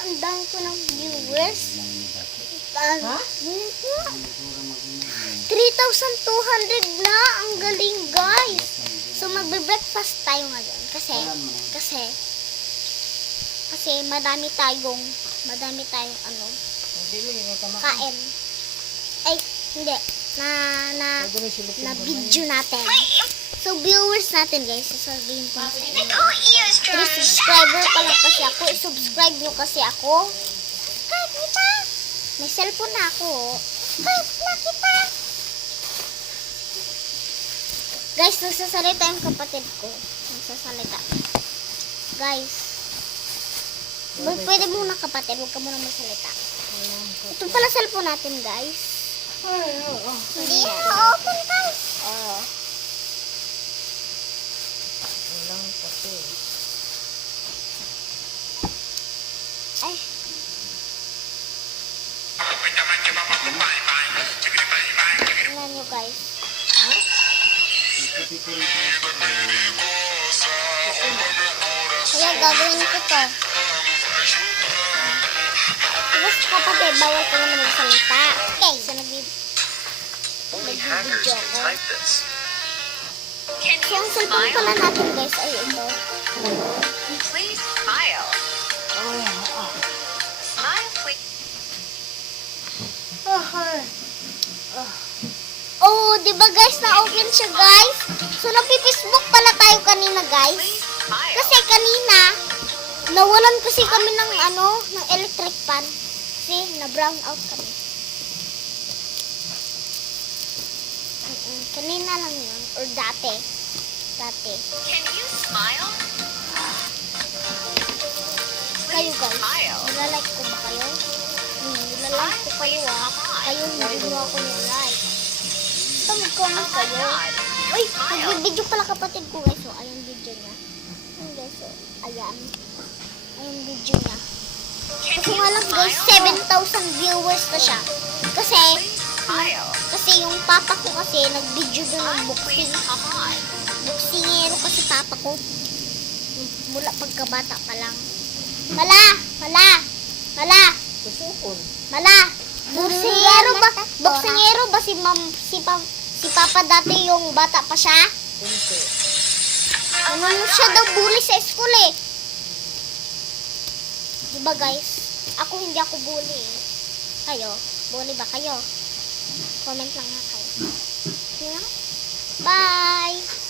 ang dami ko ng viewers. Ha? 3,200 na. Ang galing, guys. So, magbe-breakfast tayo ngayon. Kasi madami tayong kain. Ay, hindi. Na video natin. So, viewers natin, guys. Sasabihin ko na sa inyo. 3 subscriber pa lang kasi ako. I-subscribe nyo kasi ako. Subscribe kita. May cellphone na ako. Subscribe na kita. Guys, nagsasalita yung kapatid ko. Nagsasalita. Guys. Pwede muna kapatid. Huwag ka muna magsalita. Ito pala cellphone natin, guys. Hindi na open, guys. Ay. Tingnan nyo, guys. Kaya gagawin ko to. Tapos kapatid, bawal ka na magsalita. Okay, so nag-video ko. So ang cellphone pala natin, guys, ay ito. Please smile. Smile, please. Oh, di ba guys, na-open siya, guys? So napi-Facebook pala tayo kanina, guys. Please smile. Kasi kanina, nawalan kasi kami ng ng electric fan. Kasi na-brown out kami. Kanina lang yun. Or dati. Can you smile? Kayo, guys. Smile. Nilalike ko ba kayo? Nilalike ko kayo, Kayo hindi mo ako nilalike. Basta mag-comment kayo. Uy, nag-video pala kapatid ko, guys. So, ayun video niya. Ayun, guys. So, ayan. Ayun video niya. Kasi nga lang, guys, 7,000 viewers na siya. Kasi yung papa ko kasi nag-video doon ng boxing. Boxingero kasi papa ko. Mula pagkabata pa lang. Mala! Boxingero ba si papa dati yung bata pa siya? Ano siya daw bully sa school eh. Diba guys? Hindi ako bully eh. Kayo? Bully ba kayo? Comment lang nga kayo. Bye!